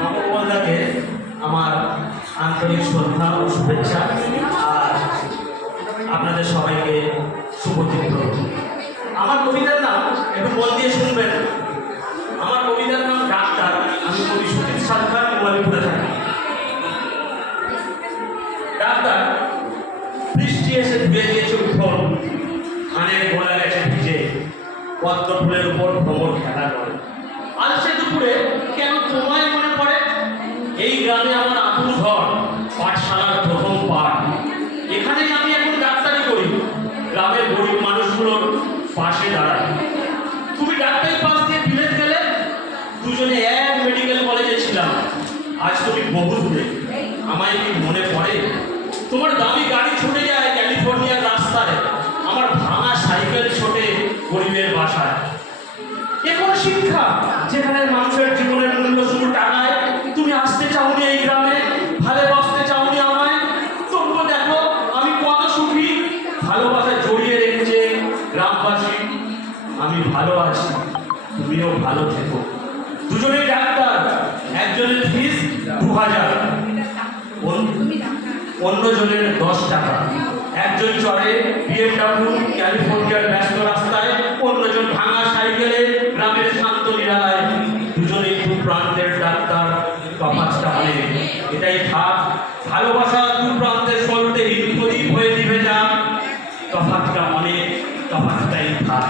নবমদাকে আমার আন্তরিক শ্রদ্ধা ও শুভেচ্ছা, আর আপনাদের সবাইকে শুভচিত্র। আমার কবিতার নাম একটু মন দিয়ে শুনবেন। আমার কবিতার নাম ডাক্তার। আমি কবি সুচিত সরকার, মোবাইলপুরে থাকি। ডাক্তার, বৃষ্টি এসে ধুয়ে দিয়েছে উঠোন, ধানের গোলা গেছে ভিজে, পদ্ম ফুলের উপর ভ্রমর খেলা করে। আলসে দুপুরে কেন তোমায় মনে পড়ে? এই গ্রামে আমার আপুর ঘর, পাঠশালার প্রথম পাঠ। এখানেই আমি এখন ডাক্তারি করি, গ্রামের গরিব মানুষগুলোর পাশে দাঁড়াই। তুমি ডাক্তারি পাশ দিয়ে বিলেত গেলে, দুজনে এক মেডিকেল কলেজে ছিলাম। আজ তুমি বহু দূরে, আমায় কি মনে পড়ে? তোমার দামি গাড়ি ছুটে যায় ক্যালিফোর্নিয়ার রাস্তায়, আমার ভাঙা সাইকেল ছোটে গরিবের বাসায়। এখন শিক্ষা যেখানে মানুষের জীবনের মূল্য শুধু টাকায়। তুমি আসতে চাওনি এই গ্রামে, ভালোবাসতে চাওনি আমায়, তবুও দেখো আমি কত সুখী। ভালোবাসা জড়িয়ে রেখেছে গ্রামবাসী। আমি ভালো আছি, তুমিও ভালো থেকো। দুজনেই ডাক্তার, একজনের ফিস 2000, অন্যজনের 10 টাকা। একজন চড়ে BMW ক্যালিফোর্নিয়ার ব্যস্ত রাস্তায়, অন্যজন ভাঙা সাইকেলে গ্রামের শান্ত নিরালায়। দুজনেই দু প্রান্তের ডাক্তার, তফাৎটা অনেক। এটাই থাক, ভালোবাসা দু প্রান্তের সলতে প্রদীপ হয়ে দিবে যা। তফাৎটা অনেক, তফাৎটাই থাক।